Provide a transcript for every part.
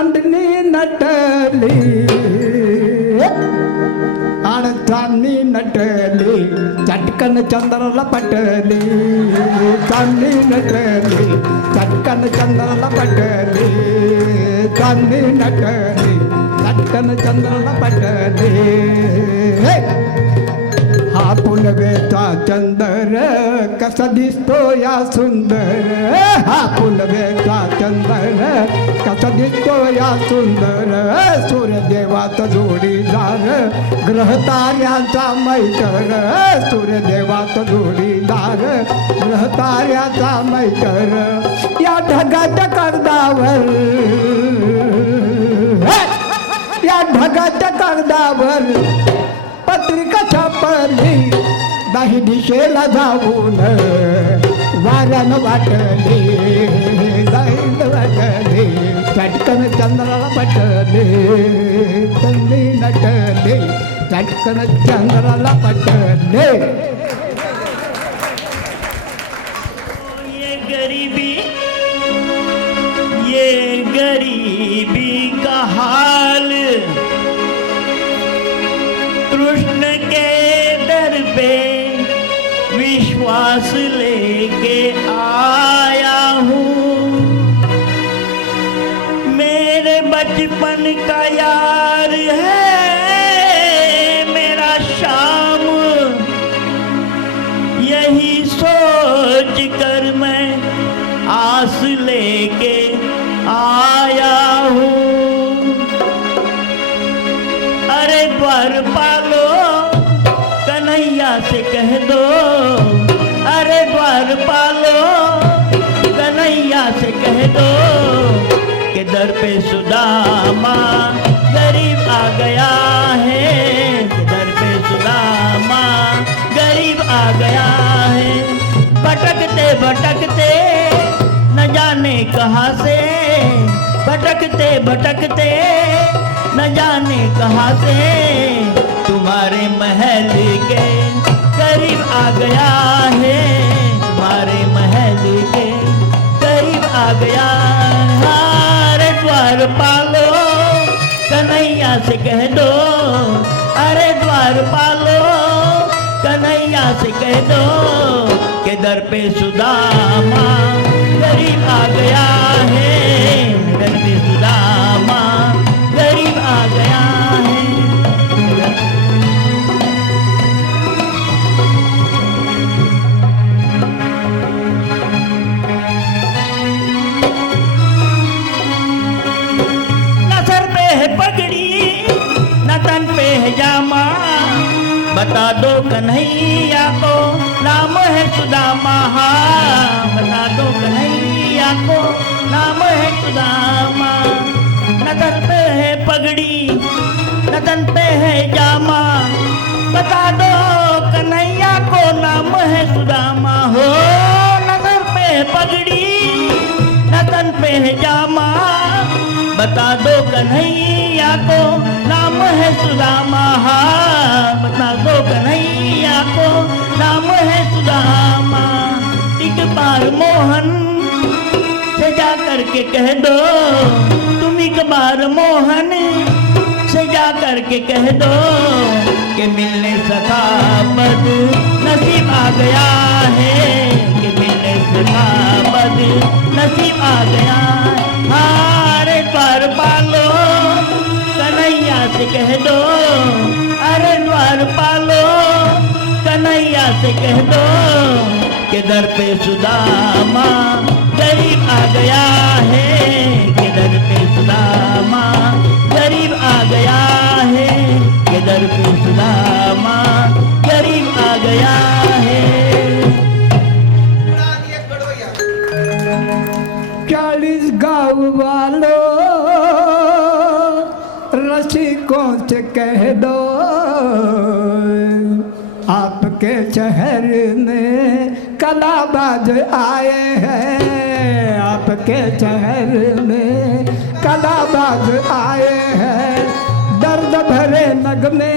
चांदणी नटली आणि चांदणी नटली चटकन चंद्राला पटली चांदणी नटली चटकन चंद्राला पटली चांदणी नटली चटकन चंद्राला पटली हा पुनवेचा चंद्र कसा दिसतो या सुंदर हा पुनवेचा चंद्र कसा दिसतो या सुंदर सूर्यदेवाचा जोडीदार ग्रह ताऱ्यांचा मैत्र सूर्यदेवाचा जोडीदार ग्रह ताऱ्याचा मैत्र या ढगाच्या कर्दावर या ढगाच्या कर्दावर पत्रिका छापली नाही दिशेला जाऊन वाऱ्यानं वाटली जाईल वाटली चटकन चंद्राला पटले चांदणी नटले चटकन चंद्राला पटले ये गरीबी का हाल कृष्ण के दर पे विश्वास लेके आया हूँ मेरे बचपन का यार है मेरा शाम यही सोच कर मैं आस लेके आया हूँ अरे द्वार पालो कन्हैया से कह दो अरे द्वार पालो कन्हैया से कह दो कि दर पे सुदामा गरीब आ गया है कि दर पे सुदामा गरीब आ गया है भटकते भटकते न जाने कहाँ से भटकते भटकते न जाने कहाँ से तुम्हारे महल के करीब आ गया है तुम्हारे महल के करीब आ गया अरे द्वार पालो कन्हैया से कह दो अरे द्वार पालो कन्हैया से कह दो के दर पे सुदामा गरीब आ गया है दर पे सुदामा गरीब आ गया है न सर पे है पगड़ी न तन पे है जामा बता दो कन्हैया को नाम है सुदामा बता दो कन्हैया को नाम है सुदामा न सर पे है पगड़ी न तन पे है जामा बता दो कन्हैया को नाम है सुदामा हो न सर पे है पगड़ी न तन पे है जामा बता दो कन्हैया को नाम है सुदामा बता दो कन्हैया को नाम है सुदामा एक बार मोहन से जा करके कह दो तुम एक बार मोहन से जा करके कह दो कि मिलने सका बद नसीब आ गया है कि मिलने सका बद नसीब आ गया अरे द्वार पालो कन्हैया से कह दो अरे द्वार पालो कन्हैया से कह दो कि दर पे सुदामा गरीब आ गया है कि दर पे सुदामा गरीब आ गया है कि दर पे सुदामा गरीब आ गया है 40 गाँव वालों रसिकों से कह दो आपके शहर में कलाबाज आए हैं आपके शहर में कलाबाज आए हैं दर्द भरे नगमे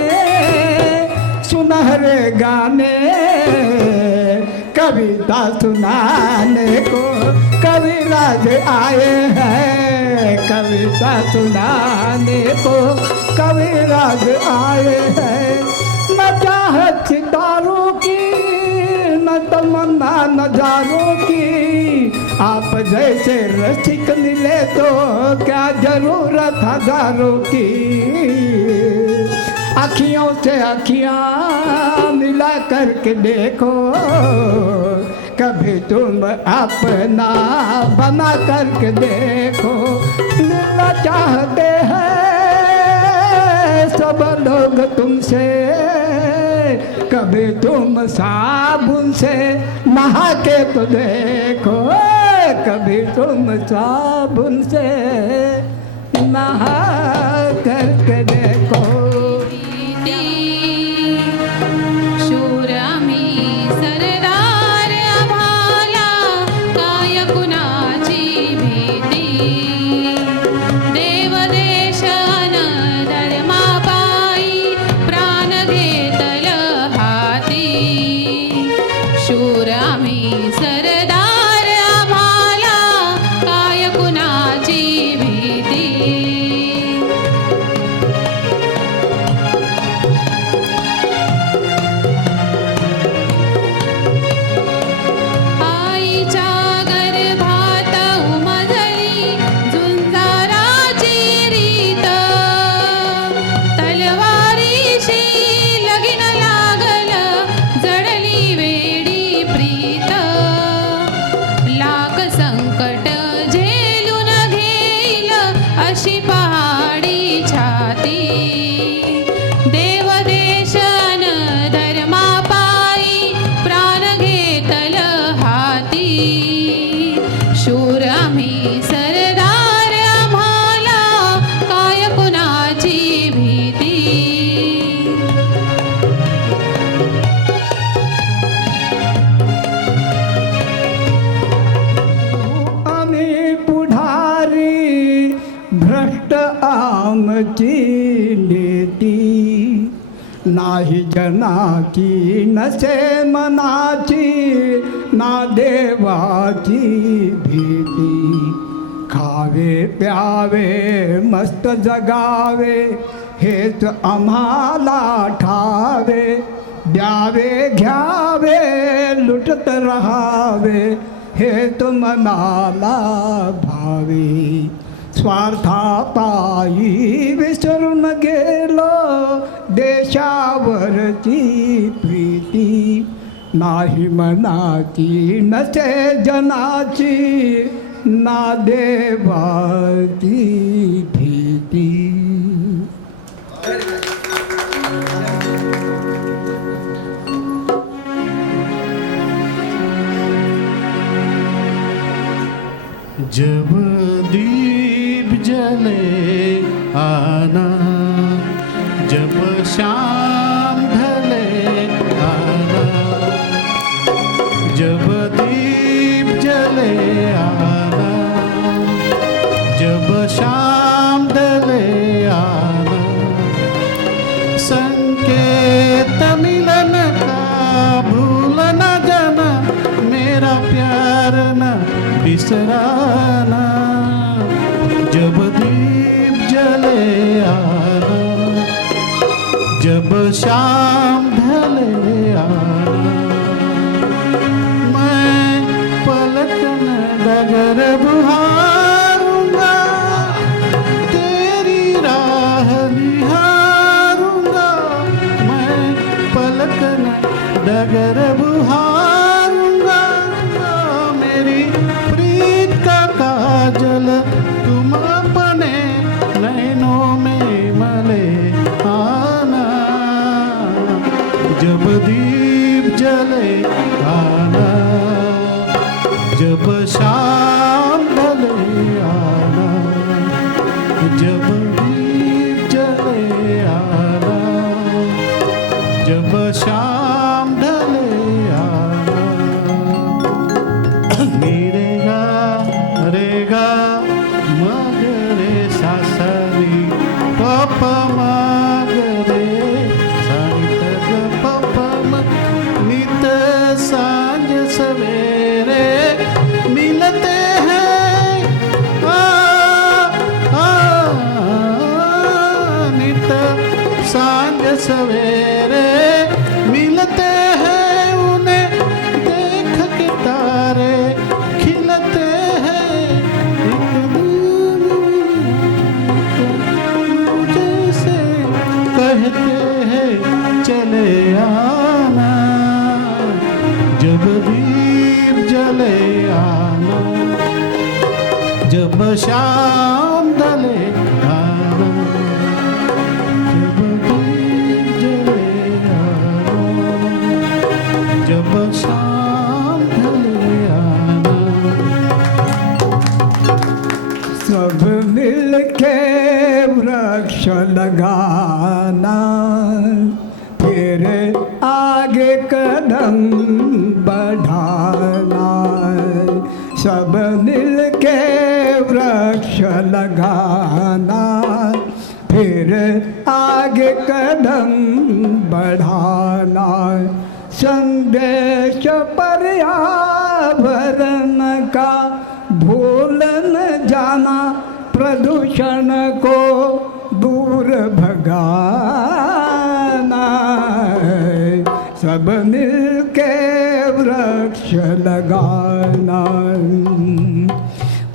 सुनहरे गाने कविता सुनाने को कविराज आए हैं कविता सुनाने को कविराज आए हैं। न चाहत सितारों की न तमन्ना नजारों की, आप जैसे रसिक मिले तो क्या जरूरत हजारों की। अखियों से अखियाँ मिला करके देखो, कभी तुम अपना बना करके देखो। मिलना चाहते हैं सब लोग तुमसे, कभी तुम साबुन से नहा के तो देखो, कभी तुम साबुन से नहा करके देखो। आमची नीती नाही जनाची नसे मनाची, ना देवाची भीती। खावे प्यावे मस्त जगावे हेच आम्हाला ठावे, द्यावे घ्यावे लुटत रहावे हेच मनाला भावे। स्वार्थापायी विसरून गेलो देशावरची प्रीती, नाही मनाची नसे जनाची, ना देवाची भीती। जब दीप जले आना, जब शाम ढले आना, जब दीप जले आना, जब शाम ढले आना। संकेत मिलन का भूल न जाना, मेरा प्यार न बिसराना। जब दीप जले आना, जब शाम ढले आना। मैं पलकन डगर बुहारूंगा, तेरी राह निहारूंगा। मैं पलकन डगर बुहारूंगा, मेरी प्रीत का काजल तुम अपने नैनों में मले आना। जब दीप जले आना, जब शाम ढले आना। जब दीप जले आना, जब शाम ढले आना। नीरेगा रेगा मगरे सासरी पप मगरे सानित पप नित सांझ सवेरे मिलते हैं। सांझ सवेरे मिलते हैं उन्हें देख के तारे खिलते हैं एक जैसे कहते हैं चले आना जब दीप जले आना जब शाम ढले आना जब दीप जले आना जब शाम ढले आना सब मिल के वृक्ष लगाना फिर आगे कदम बढ़ाना सब मिल के वृक्ष लगाना फिर आगे कदम बढ़ाना संदेश पर्यावरण का भूल न जाना प्रदूषण को दूर भगाना सब मिल के वृक्ष लगाना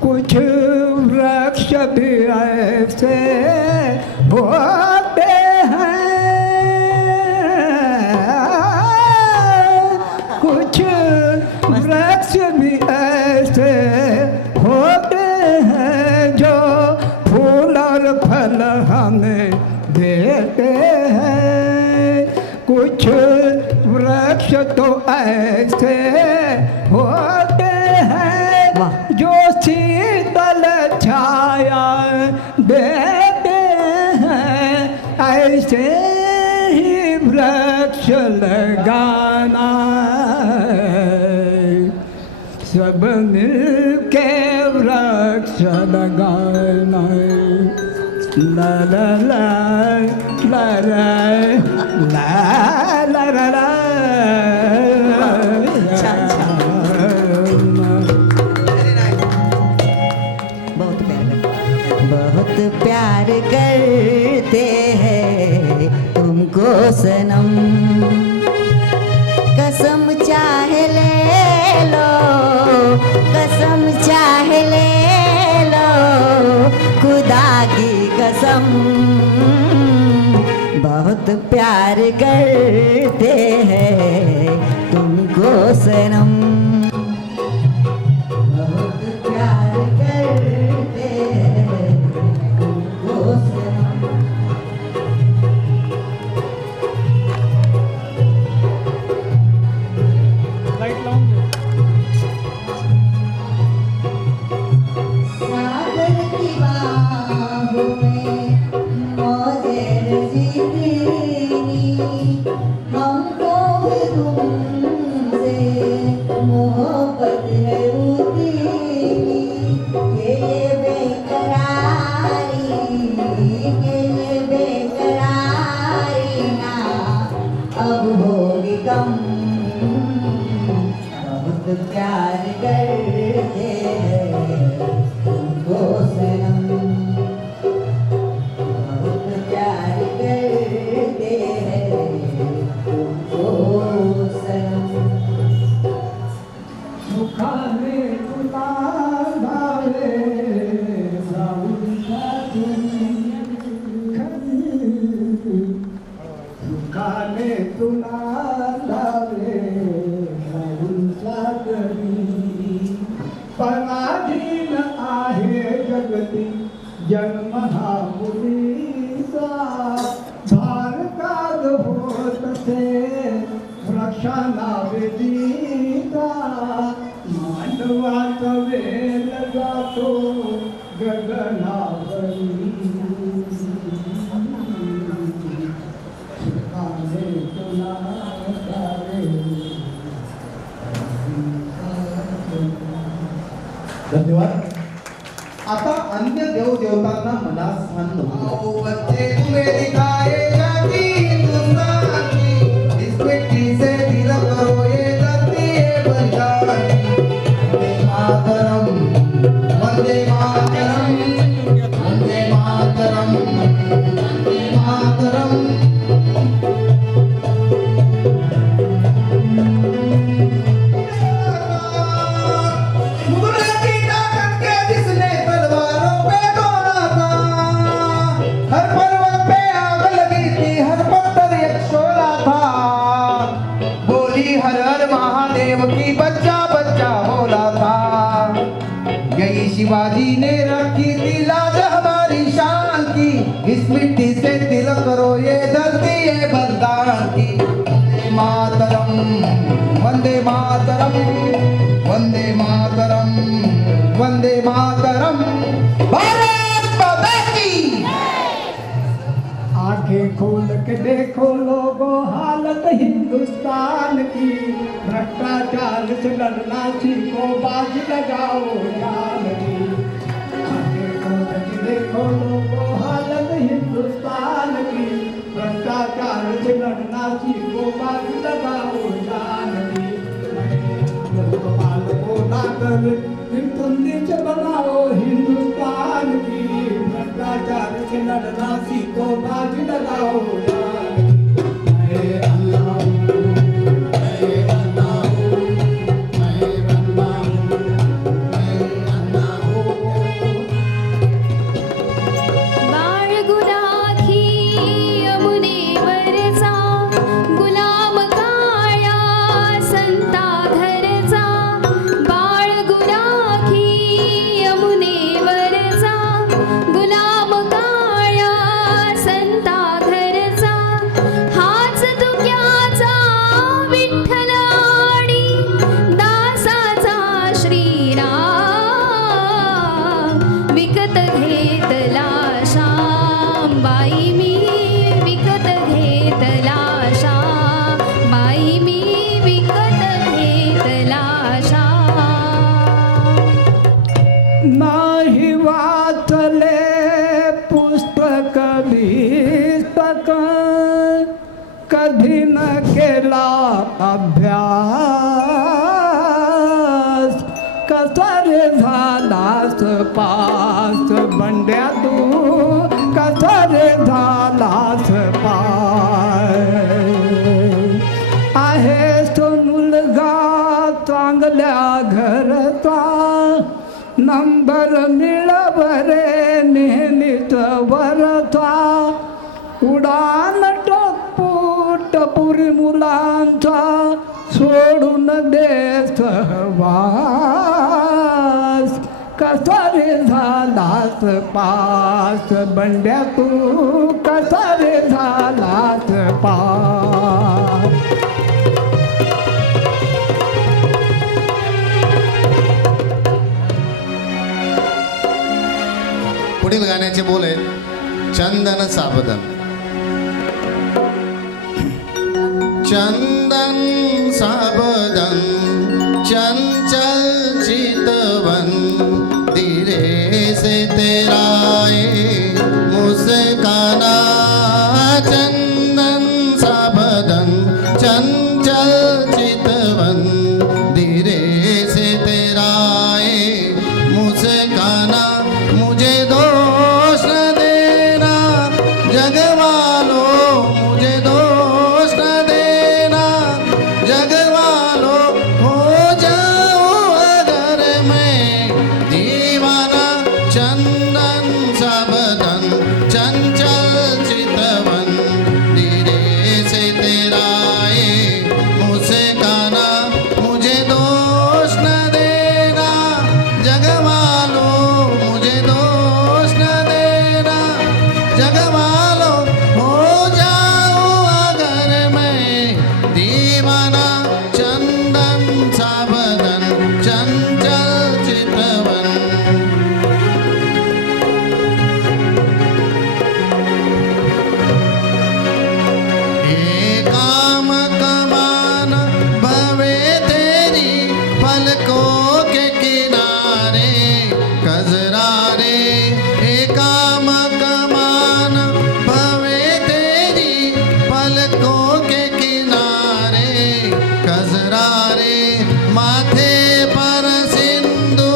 कुछ वृक्ष भी ऐसे होते हैं कुछ वृक्ष भी ऐसे होते हैं जो फूल और फल हमें देते हैं कुछ वृक्ष तो ऐसे होते हैं जो शीतल छाया देते हैं ऐसे ही वृक्ष लगाना सब मिल के वृक्ष लगाना ला ला ला ला ला ला ला ला ला बहुत प्यार करते हैं तुमको सनम कसम चाहे ले लो कसम चाहे ले लो खुदा की कसम बहुत प्यार करते हैं तुमको सनम बहुत प्यार करते हैं तुमको सनम सागर की बाहों में मौजें जिंदगी हमको भी तुमसे मोहब्बत है उतनी के ये बेकरारी ना अब होगी कम बहुत प्यार करते हैं तुमको सनम बहुत प्यार करते हैं तुमको सनम सुखाने तुलावे सुखाने तुलावे पराधीन आहे जगती जन्म हा मुलीचा भारतात होत से वृक्षांना वेदीचा मांडवात वेल जातो गगनावरी सुखाने तुला धन्यवाद. आता अन्य देव देवतांना मनास स्थान नव्हते. बच्चे तुम्हें दिखाए जाती हिंदुस्तानी इस मिट्टी से दिल करो ये धरती है बलिदानी. वंदे मातरम वंदे मातरम वंदे मातरम वंदे मातरम मातरम वंदे मातरम वंदे मातरम भारत माता की आंखें खोल के देखो लोगों हालत हिंदुस्तान की भ्रष्टाचार से लड़ना सीखो बाज लगाओ जान की आंखें खोल के देखो लोगों हालत हिंदुस्तान की भ्रष्टाचार से लड़ना सीखो बाज लगाओ जान की लोकपाल को लाकर निर्बंधित बनाओ हिंदुस्तान की भ्रष्टाचार से लड़ना सीखो बाज लगाओ जान की मैं अल्लाह हूँ, मैं अल्लाह हूँ, मैं अल्लाह हूँ, मैं अल्लाह हूँ। बाळ गुलाखी यमुनेवरचा गुलाम काळ्या संता घरचा बाळ गुलाखी यमुनेवरचा गुलाम काळ्या संता घरचा हाच तुक्याचा विठ्ठल आणि दासाचा श्रीराम विकत घेतला श्याम बाई मी विकत घेतला श्याम बाई मी विकत घेतला श्याम नाही वाचले पुस्तक बिस्तक कधी न केला अभ्यास कसा रे झालास पास बंड्या तू कसा रे झालास पास आहेस तो मुलगा चांगल्या घरचा नंबर मिळवरे नेहमीच वरचा उडान टपुरी मुलांचा सोडून दे सहवास कसा रे झालास पास बंड्या तू कसा रे झालास पास पुढील गाण्याचे बोल आहेत चंदन साबदन. चंदन साबदन चंचल चितवन धीरे से तेरा ये मुस्काना चंदन साबदन चंचल चितवन धीरे से तेरा ये मुस्काना मुझे दोष न देना जगवालो मुझे दोष न देना जगवालो हो जाऊं अगर मैं दीवाना चंदन साबदन चंचल चितवन धीरे से तेरा ये मुस्काना मुझे दोष न देना जगवालो मुझे दोष न देना जगवालो हो जाऊं अगर मैं दीवाना चंदन साबदन चंचल चितवन. काम कमान भवे तेरी पलकों के किनारे कजरा रे काम कमान भवे तेरी पलकों के किनारे कजरा रे माथे पर सिंधु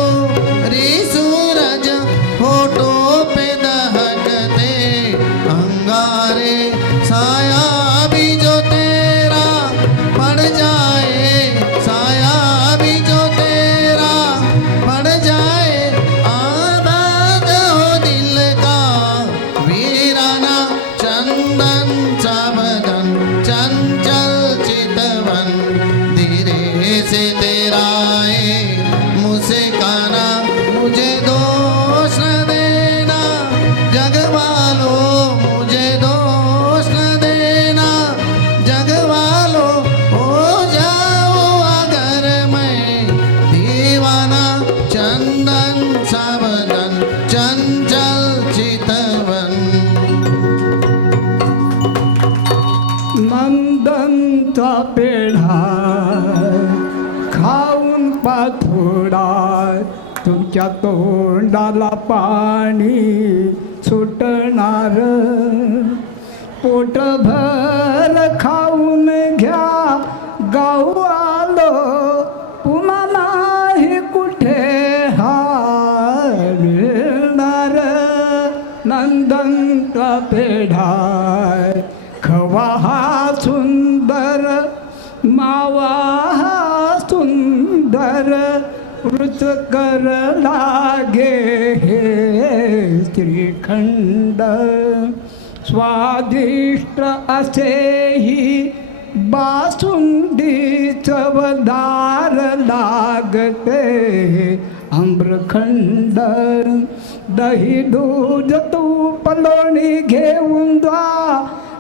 री सूरज होठों पे दहकते अंगारे साया भी जो तेरा पड़ जाए साया भी जो तेरा पड़ जाए आबाद हो दिल का वीराना चंदन साबदन चंचल चितवन धीरे से तेरा ये मुस्काना मुझे दोष न देना जगवालो मुझे दोष न देना नंदनचा पेढा खाऊन पाथोडा तुमच्या तोंडाला पाणी सुटणार पोटभर खाऊन घ्या गाऊ आलो पुन्हा नाही कुठे मिळणार नंदनचा पेढा खवा हा सुंदर मावा हा सुंदर रुचकर लागे हे श्रीखंड स्वादिष्ट असेही बासुंदी चवदार लागते आम्रखंड दही दूध तूप लोणी घेऊन जा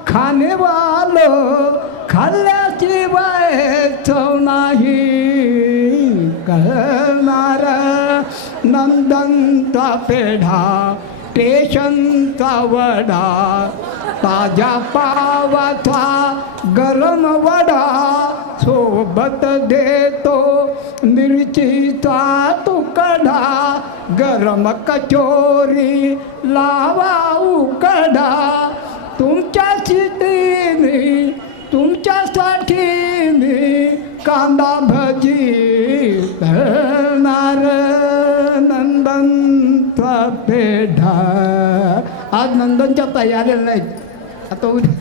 खाणेवालो खाल्ल्याशिवाय चव नाही कळणार नंदनचा पेढा स्टेशनचा वडा ताज्या पावाचा गरम वडा सोबत देतो मिरचीचा तुकडा गरम कचोरी लावा उकडा तुमच्या सिटीने तुमच्यासाठी मी कांदा भजी तळणार नंदनचा पेढा आज नंदनच्या तयारीला नाहीत आता उद्या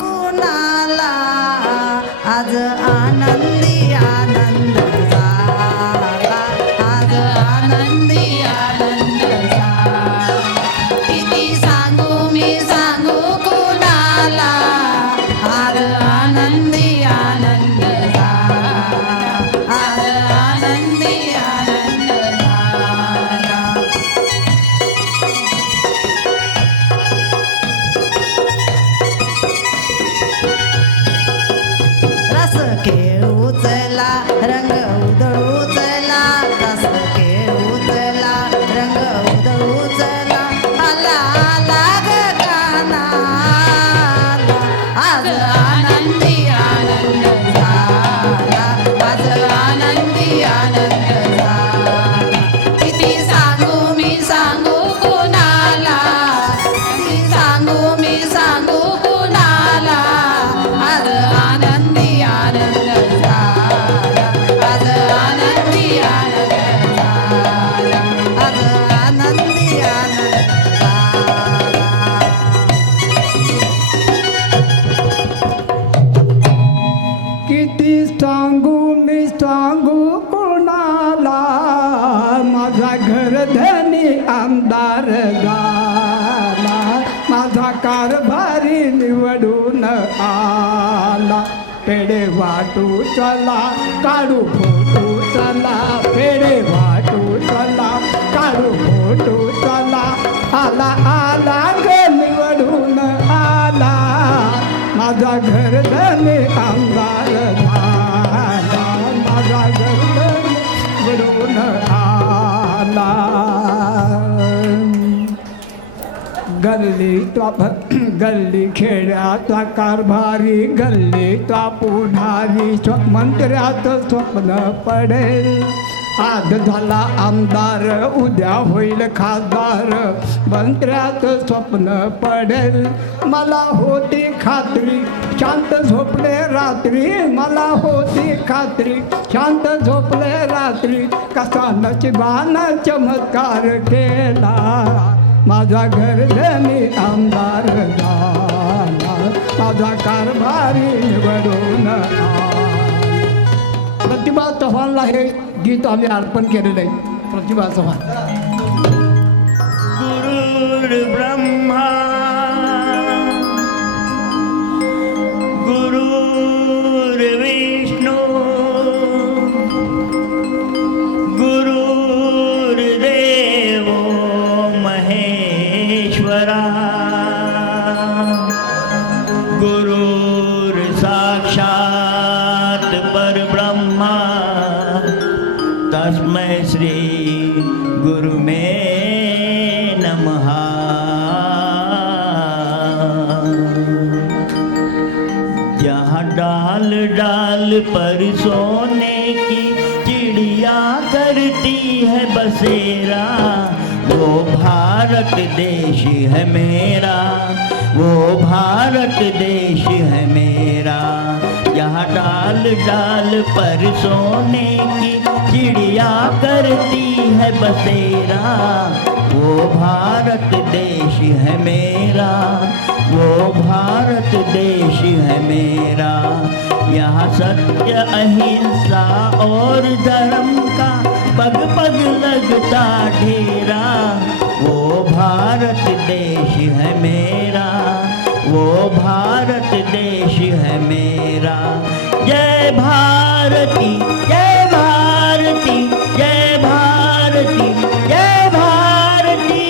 कुणाला आज आनंदी आनंद झाला आज आनंदी आनंद झाला किती सांगू मी सांगू कुणाला आज आनंदी आनंद झाला आज आनंदी आनंद झाला रस खेळू चला रंग उधळू चला रस खेळू चला रंग उधळू चला आला आला ग काना आज आनंदी आनंद झाला आज आनंदी आनंद झाला किती सांगू मी सांगू कुणाला किती सांगू मी सांगू कुणाला आज आनंदी आनंद झाला आज आनंदी आनंद झाला आज आनंदी आनंद झाला किती सांगू मी सांगू कोणाला माझा घरधनी आमदार झाला माझा कारभारी निवडून आला पेढे वाटू चला काढू फोटो चला पेढे वाटू चला काढू फोटो चला आला आला ग निवडून आला माझा घरधनी आमदार झाला माझा घरधनी निवडून आला गल्ली खेड्याचा कारभारी गल्लीचा पुढारी मंत्र्याचं स्वप्न पडेल आज झाला आमदार उद्या होईल खासदार मंत्र्याचं स्वप्न पडेल मला होती खात्री शांत झोपले रात्री मला होती खात्री शांत झोपले रात्री कसा नशिबानं चमत्कार केला माझा घरधनी आमदार झाला माझा कारभारी निवडून आला. प्रतिभा चव्हाणला हे गीत आम्ही अर्पण केलेलं आहे. प्रतिभा चव्हाण. गुरुर्ब्रह्मा गुरुर्विष्णू गुरुर्देवो महेश्वरा गुरुर्साक्षात् परब्रह्मा तस्मै श्री गुरुमे नमः. डाल डाल पर सोने की चिड़िया करती है बसेरा, वो भारत देश है मेरा, वो भारत देश है मेरा। यहाँ डाल डाल पर सोने की चिड़िया करती है बसेरा, वो भारत देश है मेरा, वो भारत देश है मेरा। यहाँ सत्य अहिंसा और धर्म का पग पग लगता ढेरा, वो भारत देश है मेरा, वो भारत देश है मेरा। जय भारती जय भारती जय भारती जय भारती।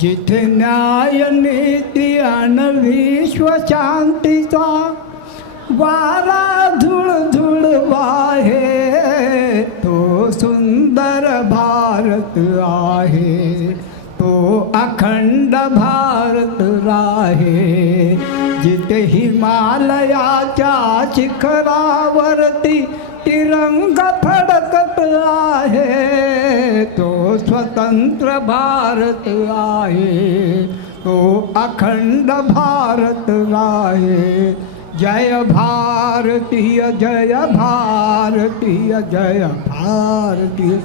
जिथे न्याय नीती आणि विश्व शांतीचा वारा धुळ धुळ वाहे, तो सुंदर भारत आहे, तो अखंड भारत राहे। जिथे हिमालयाच्या शिखरावरती तिरंगा फडकत आहे, तो स्वतंत्र भारत आहे, तो अखंड भारत आहे। जय भारतीय जय भारतीय जय भारतीय।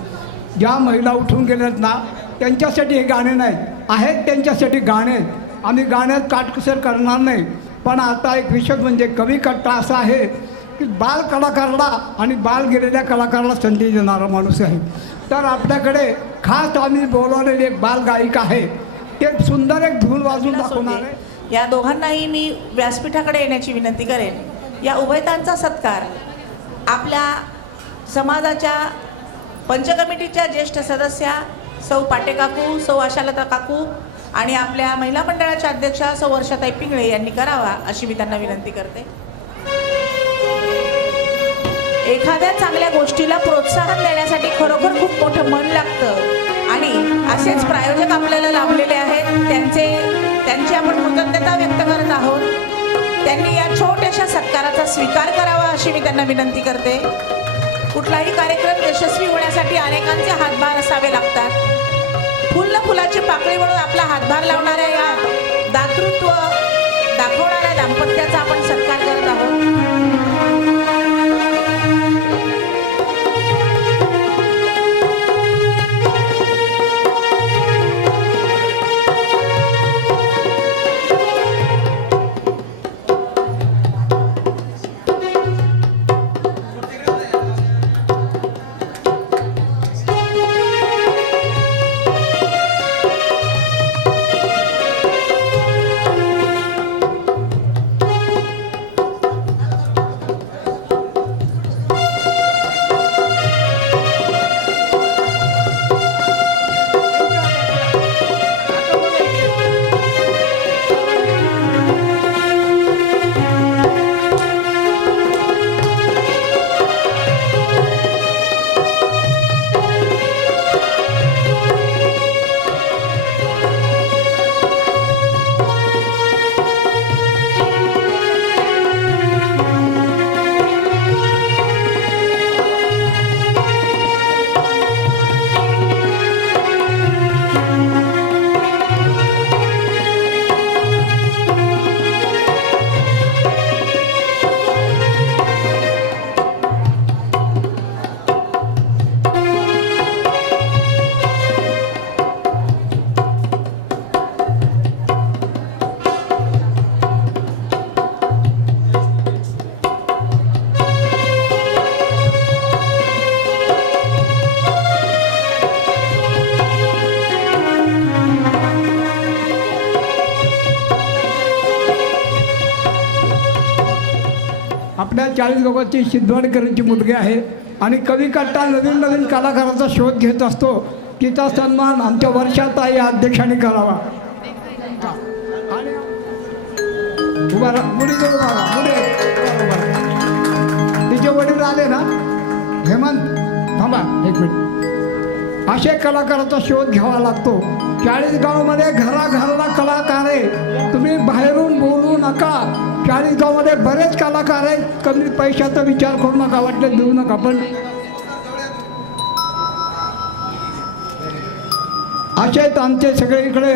ज्या महिला उठून गेल्यात ना त्यांच्यासाठी हे गाणे नाही आहेत, त्यांच्यासाठी गाणे आहेत. आम्ही गाण्यात काटकसर करणार नाही, पण आता एक विषय म्हणजे कवी कट्टा असा आहे की बाल कलाकाराला आणि बाल गेलेल्या कलाकाराला संधी देणारा माणूस आहे. तर आपल्याकडे खास आम्ही बोलवलेली एक बाल गायिका आहे, ते सुंदर एक धून वाजून दाखवणार आहे. या दोघांनाही मी व्यासपीठाकडे येण्याची विनंती करेन. या उभयतांचा सत्कार आपल्या समाजाच्या पंचकमिटीच्या ज्येष्ठ सदस्या सौ पाटेकाकू, सौ आशालता काकू आणि आपल्या महिला मंडळाच्या अध्यक्षा सौ वर्षाताई पिंगळे यांनी करावा अशी मी त्यांना विनंती करते. एखाद्या चांगल्या गोष्टीला प्रोत्साहन देण्यासाठी खरोखर खूप मोठं मन लागतं आणि असेच प्रायोजक आपल्याला लाभलेले आहेत. त्यांची आपण कृतज्ञता व्यक्त करत आहोत. त्यांनी या छोट्याशा सत्काराचा स्वीकार करावा अशी मी त्यांना विनंती करते. कुठलाही कार्यक्रम यशस्वी होण्यासाठी अनेकांचे हातभार असावे लागतात. फुल फुलाची पाकळी म्हणून आपला हातभार लावणाऱ्या या दातृत्व दाखवणाऱ्या दाम्पत्याचा आपण सत्कार करत आहोत. आपल्या 40 लोकांची सिद्धवाडकरांची मुलगी आहे आणि कवी कट्टा नवीन नवीन कलाकाराचा शोध घेत असतो. तिचा सन्मान आमच्या वर्षाताई अध्यक्षांनी करावा. आणि उभा राहा, मुलीचं उभा राहा, मुली तिचे वडील आले ना, हेमंत थांबा एक मिनिट. असे कलाकाराचा शोध घ्यावा लागतो. 40 गावामध्ये घराघराला कलाकार आहे. तुम्ही बाहेरून बोलून नका. चाळीसगावमध्ये बरेच कलाकार आहेत, कमी पैशाचा विचार करू नका, वाटलं देऊ नका. पण असे आहेत आमचे सगळे इकडे.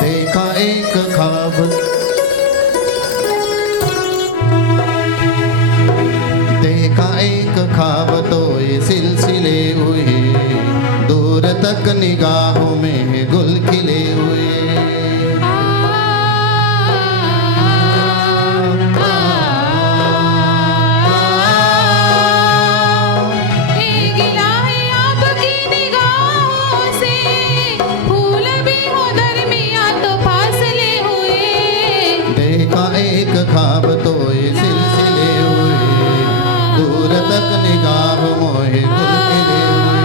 देखा एक ख्वाब, देखा एक ख्वाब तो ये सिलसिले हुए, दूर तक निगाहों में गुल खिले हुए. देखा एक ख्वाब तो ये सिलसिले हुए, दूर तक निगाह मोहे गुल खिले हुए.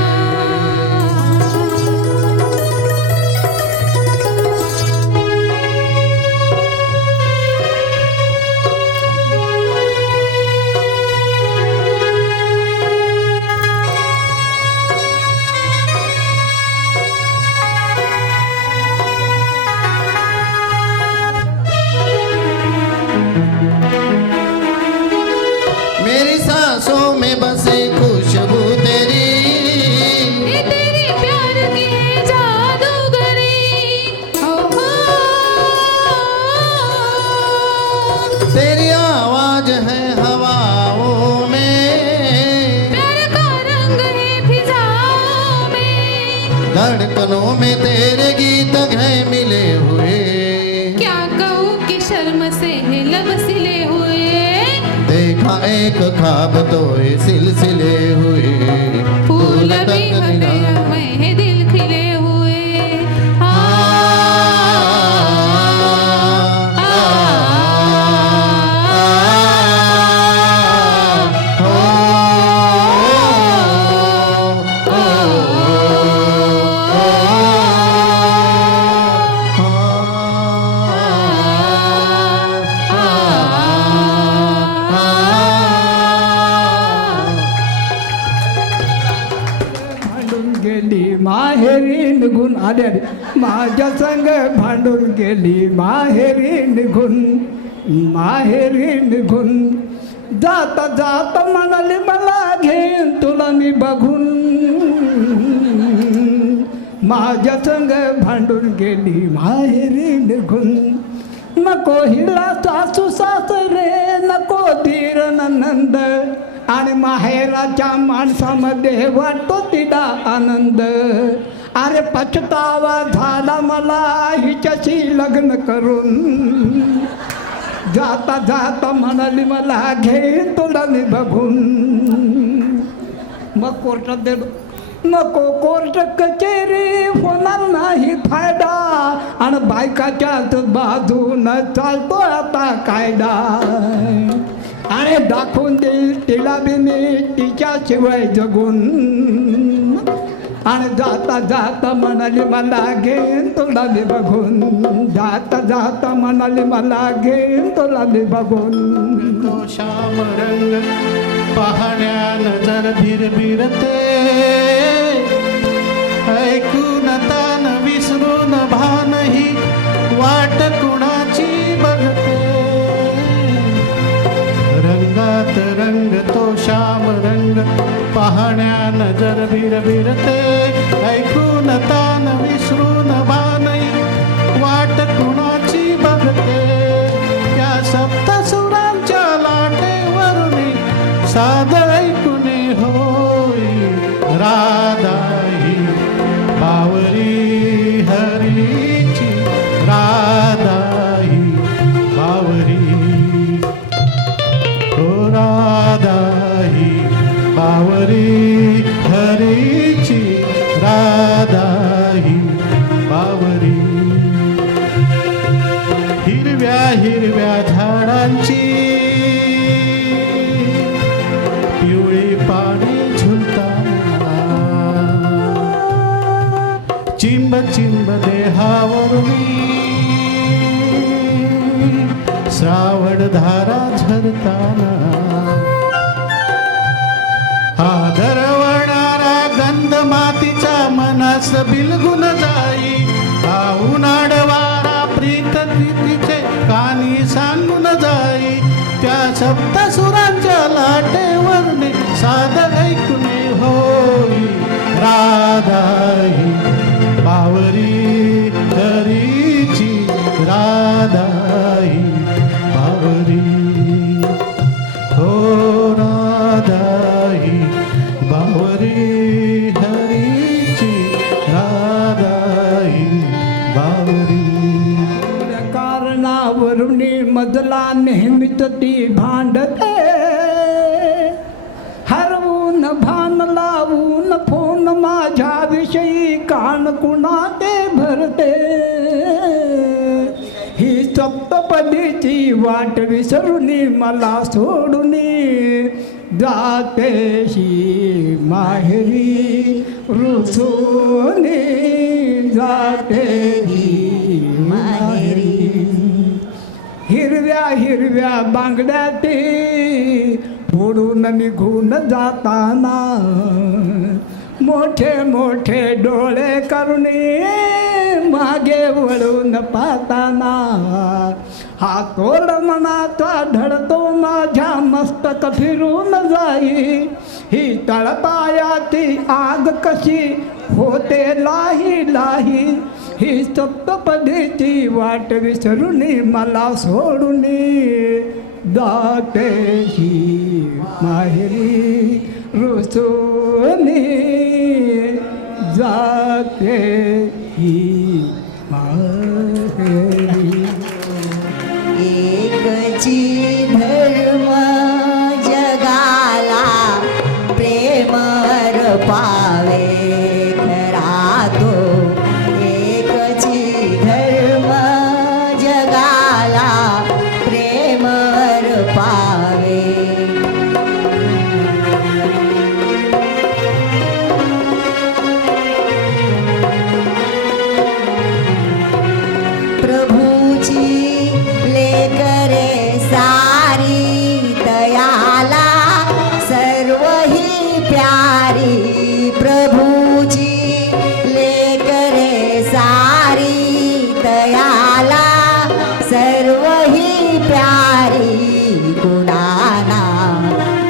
मेरी सांसों में बसे खुशबू तेरी, ये तेरे प्यार की है जादूगरी. तेरी आवाज है हवाओं में, प्यार का रंग है फिजाओं में. धड़कनों में तेरे गीत हैं मिले हुए. क्या कहूँ कि शर्म से है लब सिले हुए. देखा एक ख्वाब तो ये सिलसिले हुए, फूल दूर भी तक होते निगाह. हैं दिल खिले हुए. भांडून गेली माहेरी निघून आले आले, माझ्या संग भांडून गेली माहेरी निघून, माहेरी निघून. जाता जाता म्हणाली मला घेईन तुला मी बघून, माझ्या संग भांडून गेली माहेरी निघून. नको हिला सासू सासरे, नको धीर नंद, आणि माहेराच्या माणसामध्ये वाटतो तिला आनंद. अरे पछतावा झाला मला हिच्याशी लग्न करून. जाता जाता म्हणाली मला घेईन तुला मी बघून. मग कोर्टात गेलो, नको कोर्ट कचेरी होणार नाही फायदा, आणि बायकाच्याच बाजून चालतो आता कायदा. अरे दाखवून देईल तिला बी मी तिच्याशिवाय जगून. आणि जाता जाता म्हणाली मला घेईन तुला मी बघून. जाता जाता म्हणाली मला घेईन तुला मी बघून. तो श्याम रंग पाहण्या नजर भिरभिरते, ऐकून तान विसरून भानही वाट कुणाची बघते. रंगात रंग तो श्याम रंग पाहण्या नजर भिरभिरते, ऐकून तान विसरून भानही वाट कुणाची बघते. त्या सप्तसुरांच्या लाटेवरुनी साद ऐकुने होई, राधा ही बावरी हरीची, राधा ही बावरी, हो राधा ही बावरी हरीची, राधा ही बावरी. हिरव्या हिरव्या झाडांची पिवळी पाने झुलताना, चिंब चिंब देहावरुनी श्रावण धारा झरताना हा दरवणारा गंध मातीचा मनास बिलगुन जाई हा उन्हाळवारा प्रीत प्रीतीचे कानी सांगून जाई त्या सप्तसुरांच्या लाटेवरने साद ऐकून होई राधा ही बावरी हरीची राधा ही बावरी हो राधा ही बावरी हरीची राधा ही बावरी कारणावरून मजला नेहमीच ती भांडते हरवून भान लावून फोन माझ्याविषयी कान कुणा ते भरते ही सप्तपदीची वाट विसरून मला सोडून जाते ही माहेरी रुसून जाते ही माहेरी हिरव्या हिरव्या बांगड्याती फोडून निघून जाताना मोठे मोठे डोळे करून मागे वळून पाहताना हा तोड मनाचा ढळतो माझ्या मस्तक फिरून जाई ही तळपायाची आग कशी होते लाही लाही ही सप्तपदीची वाट विसरून मला सोडून जाते ही माहेरी रुसून जाते ही माहेरी एकची धर्म जगाला प्रेमर पावे खरा तो एकची धर्म जगाला प्रेमर पावे प्रभूची लेकरे सारी दयाला सर्व ही प्यारी प्रभूची लेकरे सारी दयाला सर्व ही प्यारी गुणाना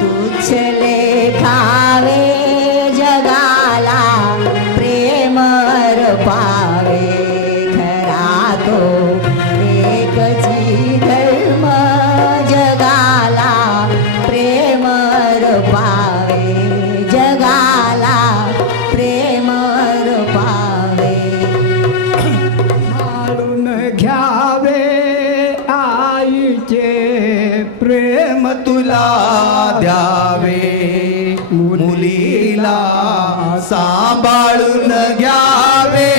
तुच्छ लेखावे जगाला प्रेमर पावे खरा तो एकची धर्म जगाला प्रेमर पावे जगाला प्रेमर पावे माळून घ्यावे आईचे प्रेम तुला द्यावे मुलीला सांभाळून घ्यावे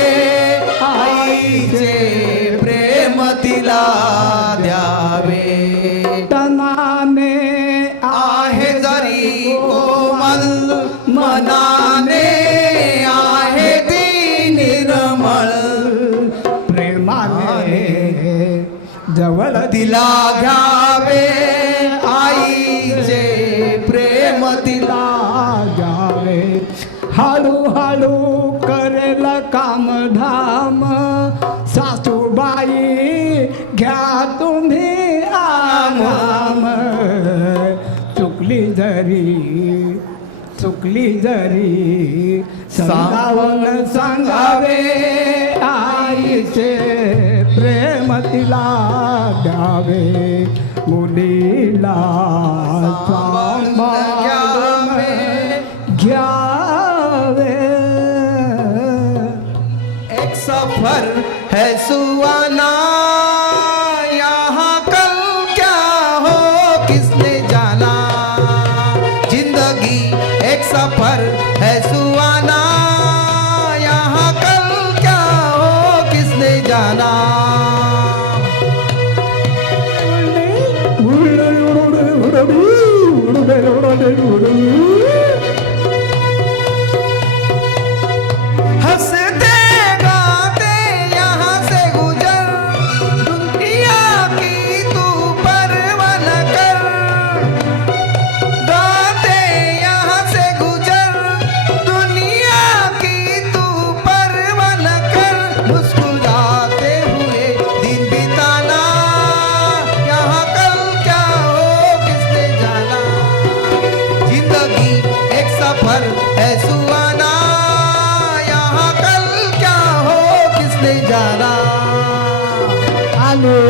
आईचे प्रेम तिला द्यावे तनाने आहे जरी कोमल मनाने आहे ती निर्मळ प्रेमाने जवळ तिला घ्यावे आईचे प्रेम तिला जावे हळूहळू करेल कामधाम सासूबाई घ्या तुम्ही आराम चुकली जरी सांगावून सांगावे आईचे प्रेम तिला द्यावे मुलीला सांभाळून घ्यावे एक सफर है सुहाना यहाँ कल क्या हो किसने जाना जिंदगी एक सफर है सुहाना यहाँ कल क्या हो किसने जाना हंसते गाते यहाँ से गुजर दुनिया की तू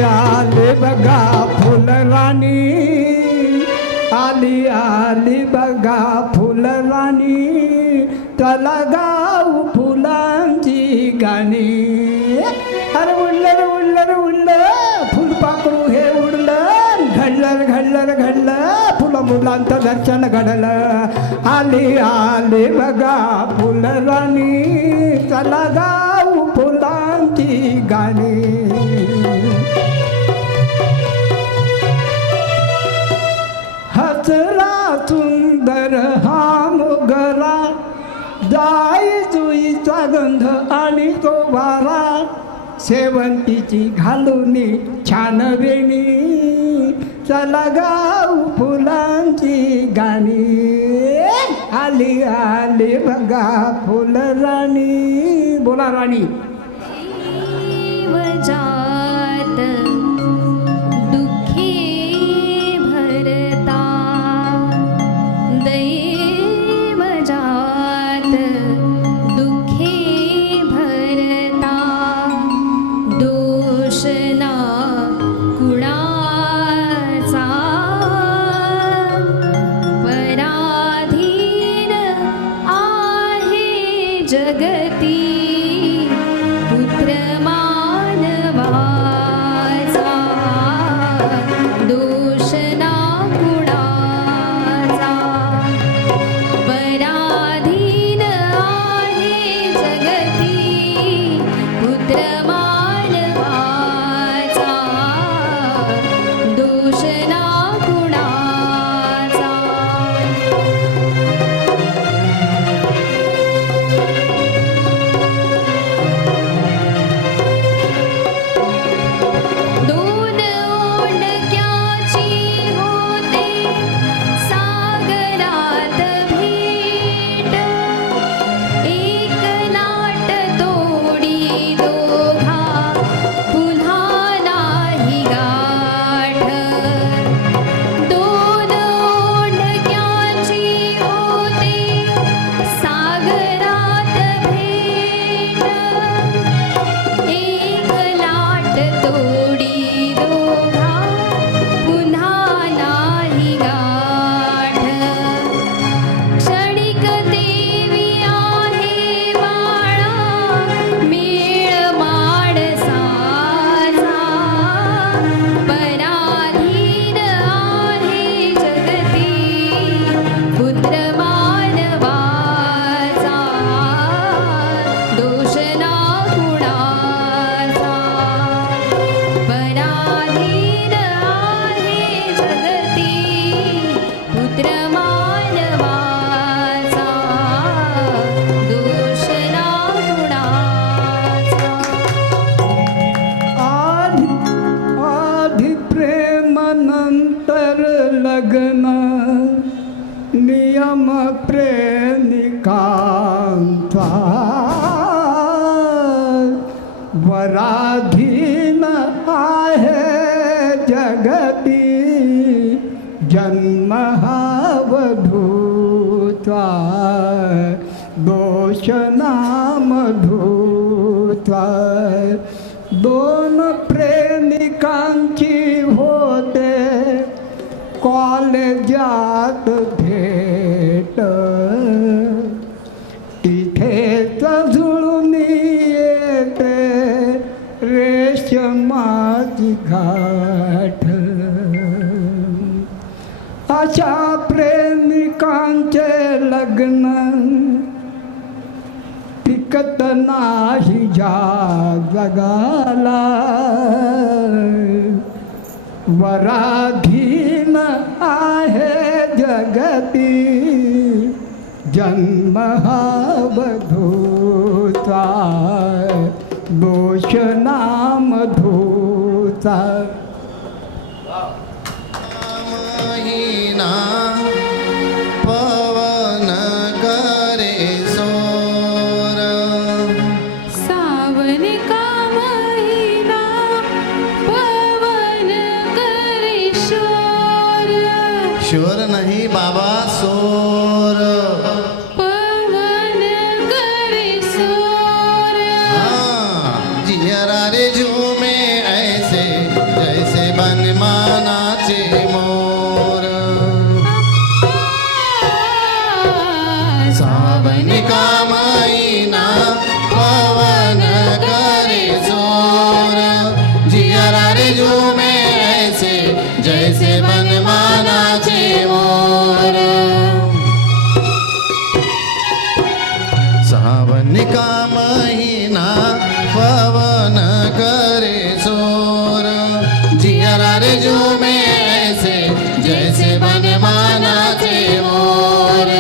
आले बघा फुलराणी, आली आली बघा फुलराणी, त्याला गाऊ फुलांची गाणी. अरे उडलं उडलं उडलं फुलपाखरू हे उडलं, घडलं घडलं घडलं फुलं मुलांचं दर्शन घडलं. आली आली बघा फुलराणी, त्याला गाऊ फुलांची गाणी. हसला सुंदर हा मोगरा, जाई जुईचा गंध आणि तो वारा, शेवंतीची घालूनी छान वेणी, चला गाऊ फुलांची गाणी. आली आली बघा फुलराणी. बोला राणी. जात दुःखी भरता, दैव जात दुःखी भरता, दोष ना कुणाचा, पराधीन आहे जगती, पुत्र मानवाचा, दोष ना कुणाचा, पराधीन आहे जगती, पुत्र मानवाचा, दोष ना कुणाचा. दोन ओंडक्याची होते सागरात भेट, एक लाट तोडी दोघा पुन्हा नाही गाठ. दोन ओंडक्याची होते सागरात भेट, एक लाट तोडी दोघा पुन्हा नाही गाठ. क्षणिक देवी आहे बाळा, मेळ माणसाचा, पराधीन आहे जगती, पुत्र मानवाचा, दोष ना कुणाचा, पराधीन आहे जगती, पुत्र मानवाचा, दोष ना कुणाचा. आधी प्रेम नंतर लग्न, नियम प्रेमिकांचा, वराधीन आहे जगती, जन्म हा वधूचा, दोष ना मधूचा. दोन प्रेमिकांची होते कॉलेजात भेट, तिथेच जुळून येते रेशमाची गाठ. अशा प्रेमिकांचे लग्न टिकत नाही या जगाला, वराधीन आहे जगती, जन्म हा वधूचा, दोष ना मधूचा. महिना पवन करे सोर, सावन का महिना पवन करे शोर, शोर नहीं बाबा सोर. पवन करे सोर, हाँ जियरा रे झूमे ऐसे जिया रे झूमे ऐसे जैसे बनमानाचे मोर सावन का महीना पवन करे जोर जिया रे झूमे ऐसे जैसे बनमानाचे मोर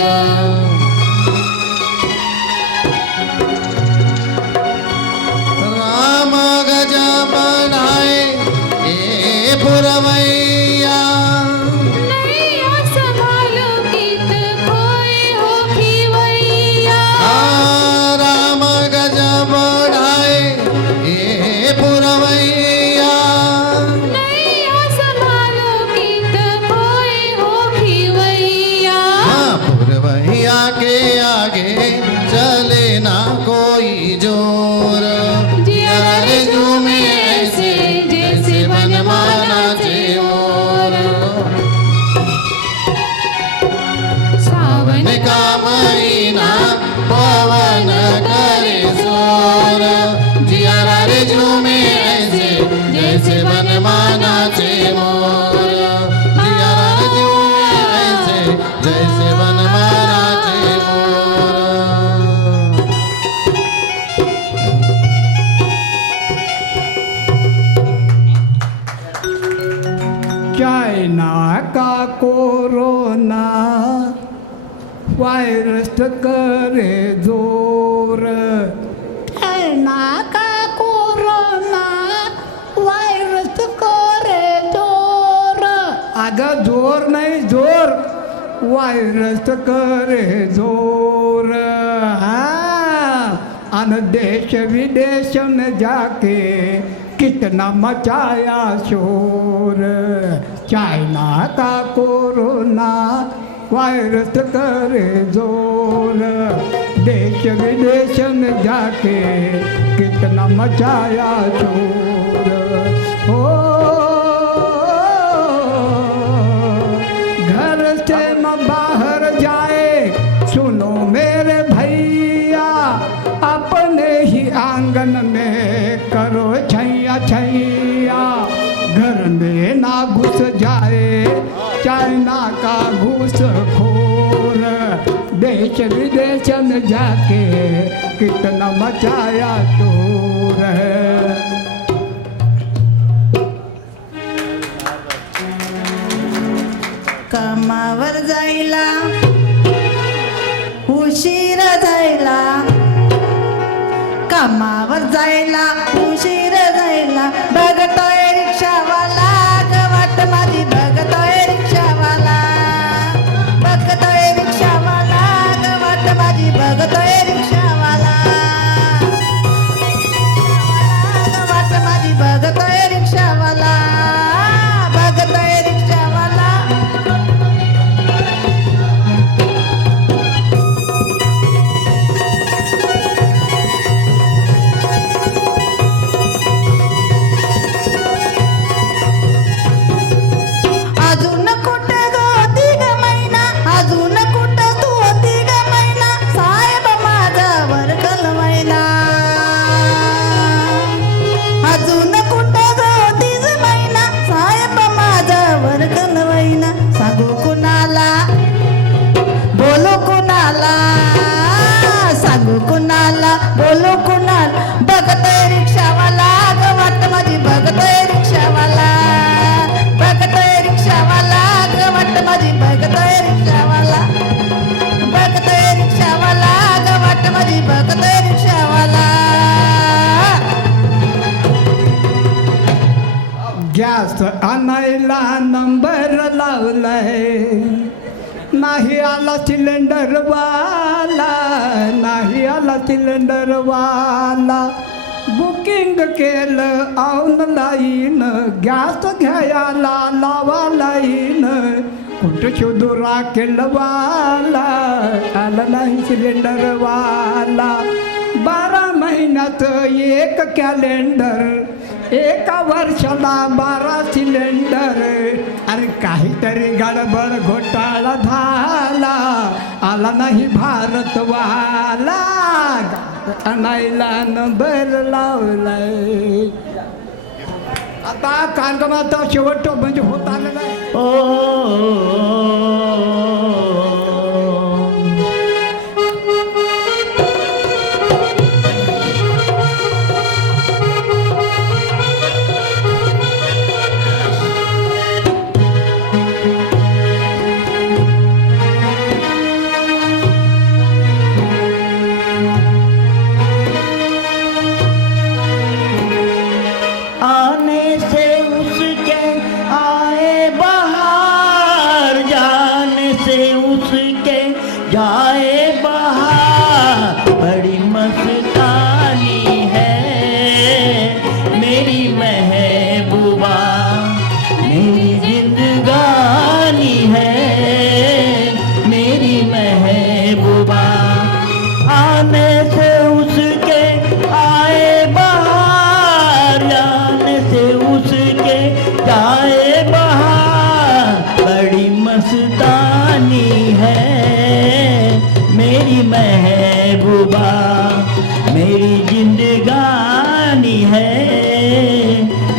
राम गज बनाए ए पुरवैया नैया संभालो गीत खोए हो खिवैया राम गज बढ़ाए ए पुरवैया नैया संभालो गीत खोए हो खिवैया पुरवैया के आगे चले ना कोई जोर जिया रे झूमे ऐसे जैसे बनमानाचे मोर सावन का महीना पवन करे जोर जिया रे झूमे ऐसे जैसे बनमानाचे मोर जिया रे झूमे ऐसे जैसे बनमानाचे मोर चाइना का कोरोना वायरस करे जोर चाइना का कोरोना वायरस करे जोर अगं जोर नाही जोर वायरस करे जोर अन देश विदेश में जाके कितना मचाया शोर चाइना का कोरोना वायरस करे जोर देश विदेश में जाके कितना मचाया शोर हो घर से न बाहर जाए सुनो मेरे भैया अपने ही आंगन में करो छैया छैया घर में ना घुस जाए चाइना का घूसखोर देश विदेश में जाके कितना मचाया शोर है कामावर जायला उशीर जायला कामावर जायला उशीर जायला बघतोय रिक्षावाला ग वाट माझी बघतोय रिक्षावाला बघतोय रिक्षावाला ग वाट माझी बघतोय रिक्षावाला ग वाट माझी बघतोय रिक्षावाला बघतोय रिक्षावाला अजून कुठे गोती ग मैना अजून कुठं तू होती ग मैना साहेब माझा वर्गल मैना अजून कुठं गोतीच मैना साहेब माझा वर्गल मैना सांगू कुणाला बोलू कुणाला सांगू कुणाला बोलू कुणाला बघतोय रिक्षावाला ग वाट माझी बघतोय रिक्षावाला बघतोय रिक्षावाला ग वाट माझी बघतोय रिक्षावाला बघतोय रिक्षावाला ग वाट माझी बघतोय रिक्षावाला गॅस आणायला नंबर लावलाय नाही आला सिलेंडर वाला नाही आला सिलेंडर वाला बुकिंग केलं ऑनलाईन गॅस घ्यायला लावा लाईन कुठं शोधू राखेल वाला आला नाही सिलेंडर वाला 12 महिन्याचं एक कॅलेंडर एका वर्षाला 12 सिलेंडर अरे काहीतरी गडबड घोटाळा झाला आला नाही भारतवाला आणायला नंबर लावलाय आता कार्यक्रमाचा शेवट म्हणजे होत आलेला आहे. ओ आने से उसके आए बहार, जाने से उसके जाए बहार, बड़ी मस्तानी है मेरी महबूबा, मेरी जिंदगानी है मेरी महबूबा। आने से उसके आए बहार, जाने से उसके जाए बहार, बड़ी मस्तानी है मेरी महबूबा, मेरी जिंदगानी है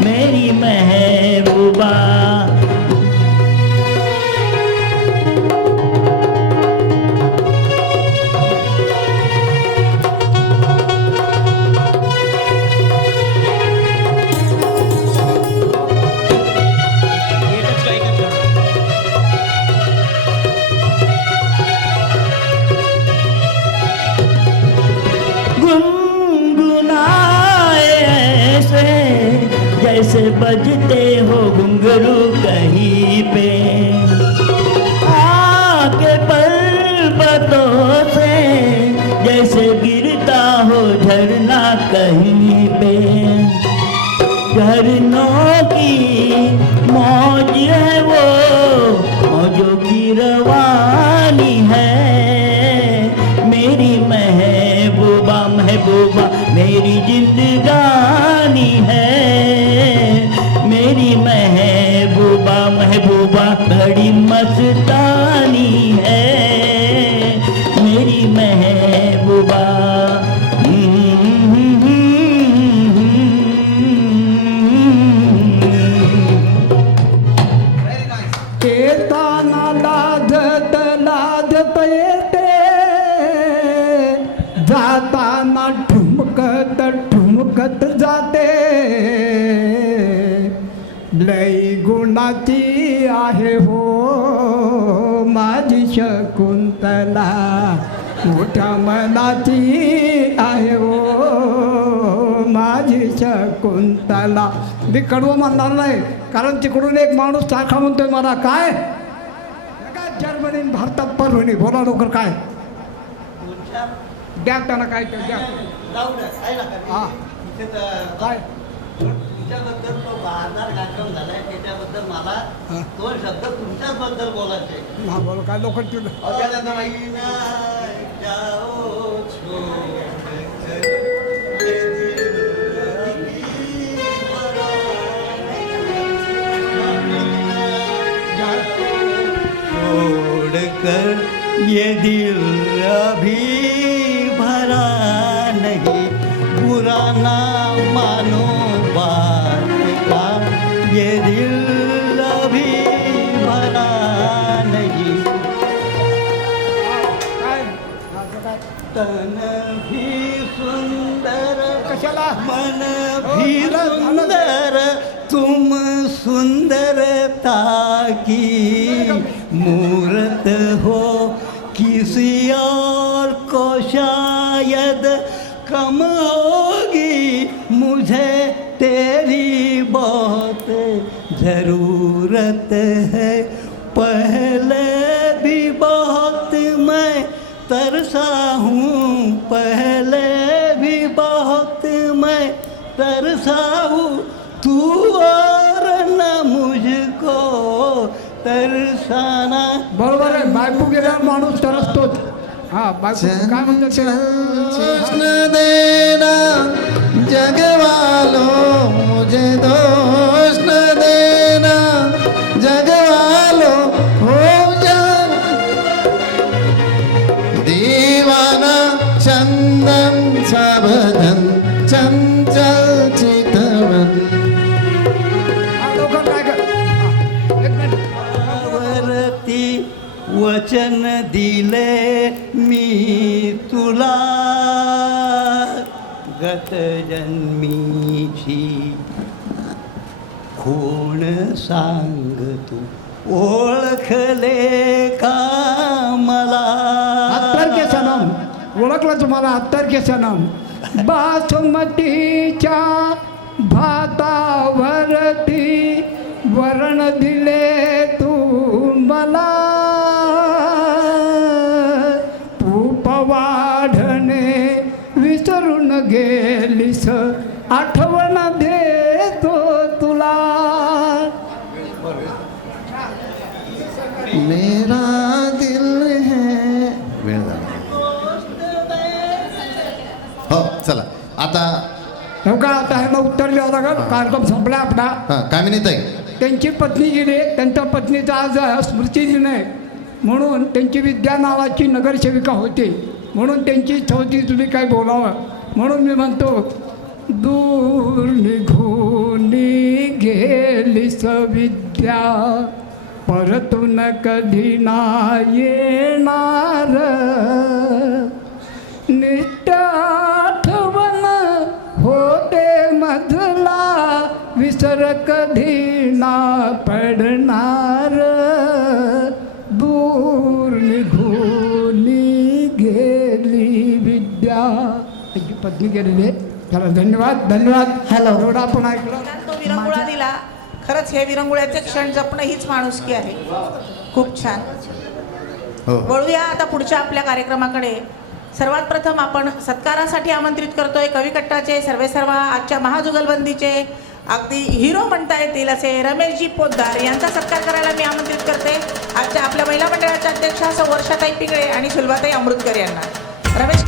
मेरी महबूबा। गुनगुनाए ऐसे जैसे बजते हो घुंघरू कहीं पे, आके पर्वतों से जैसे गिरता हो झरना कहीं पे। झरनों की मौज है वो, मौजों की रवानी है मेरी महबूबा, महबूबा मेरी जिंदगानी है मेरी महबूबा, महबूबा बड़ी मस्तानी है मेरी महबूबा। येताना लाजत लाजत येते, जाताना ठुमकत ठुमकत जाते, लई गुणाची आहे हो माझी शकुंतला, मोठ्या मनाची आहे हो माझी शकुंतला. मी कडवं म्हणणार नाही, कारण तिकडून एक माणूस सारखा म्हणतोय मला, काय जर्मनी भारतात परभणी, बोला लवकर काय द्या त्यांना काय ते द्या. हा काय तुमच्याबद्दल तो बहादर कार्यक्रम झालाय, त्याच्याबद्दल मला दोन शब्द तुमच्याबद्दल बोलायचे. हा बोला काय लोक छोड़कर ये दिल अभी भरा नहीं, बुरा ना मानो बात का, ये दिल अभी भरा नहीं। तन भी सुंदर कशाला मन भी सुंदर, तुम सुंदरता की मूरत हो, किसी और को शायद कम होगी, मुझे तेरी बहुत ज़रूरत है। पहले भी बहुत मैं तरसा हूँ, पहले भी बहुत मैं तरसा हूँ, तू और न मुझको तरसाना. बरोबर आहे, बायको गेल्यावर माणूस तरसतोच. हा बायको काय म्हणतात ते? कृष्ण देना जग वालों मुझे दोष न देना, जग वालों हो जा दीवाना, चंदन सावधन चंचल चितवन. वचन दिले मी तुला गत जन्मीची कोण सांग तू ओळखले का मला. अत्तर के सनम ओळखलं तुम्हाला अत्तर के सनम. बासमतीच्या भातावरती वरण दिले तू मला तूप वाढणे विसरून गेलीस आठवण देतो तुला. मेरा दिल है. वेळ झाला. हो चला आता हो का आता ह्यांना उत्तर द्यावं लागेल. कार्यक्रम संपला आपला. हां कामिनीताई त्यांची पत्नी गेली. त्यांच्या पत्नीचा आज स्मृतिदिन आहे म्हणून त्यांची विद्या नावाची नगरसेविका होती म्हणून त्यांची इच्छा होती तुम्ही काय बोलावं म्हणून मी म्हणतो दूर निघून गेलीस विद्या परतून कधी ना येणार नित्य आठवण होते मधला विसर कधी ना पडणार दूर निघून गेली विद्या. त्याची पत्नी गेलेली आहे. चला धन्यवाद धन्यवाद. हॅलो. एवढा आपण ऐकलं. तो विरंगुळा दिला. खरंच हे विरंगुळ्याचे क्षण जपणं हीच माणुसकी आहे. खूप छान. हो वळूया आता पुढच्या आपल्या कार्यक्रमाकडे. सर्वात प्रथम आपण सत्कारासाठी आमंत्रित करतोय कविकट्टाचे सर्वेसर्वा आजच्या महाजुगलबंदीचे अगदी हिरो म्हणता येतील असे रमेशजी पोद्दार यांचा सत्कार करायला मी आमंत्रित करते. आजच्या आपल्या महिला मंडळाच्या अध्यक्षा सौ वर्षाताई पिंगळे आणि सुलभाताई अमृतकर यांना. रमेश